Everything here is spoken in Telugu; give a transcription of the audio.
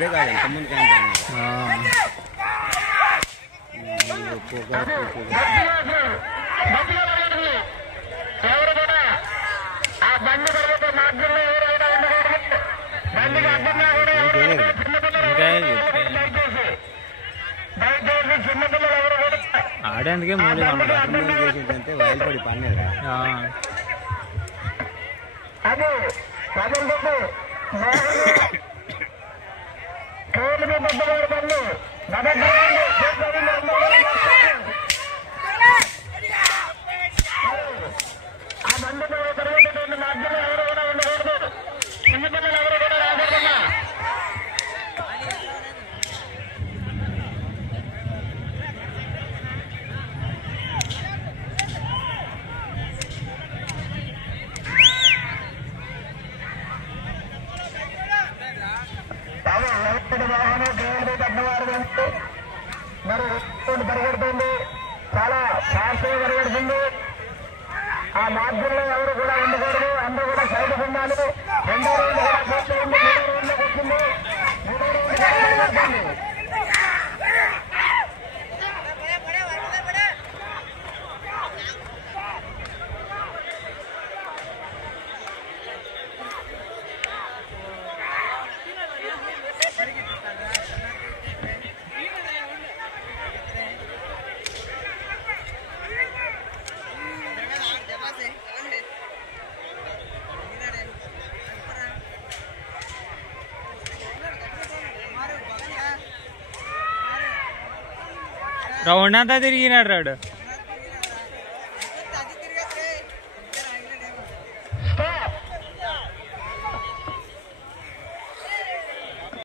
ఇప్పుడే కాదు ఎంతమంది ఆడేందుకే మూడు అంటే బయలుపడి పన్నది మరి పరిగెడుతుంది, చాలా ఫాస్ట్ గా పరిగెడుతుంది. ఆ మార్గంలో ఎవరు కూడా ఉండకూడదు, అందరూ కూడా సైడ్ ఉండాలి. రెండో రౌండ్ కూడా పూర్తయింది, మూడో రౌండ్ లోకి వచ్చింది. మూడో రౌండ్ పరిగెడుతుంది. రౌండ్ అంతా తిరిగినాడు రాడు.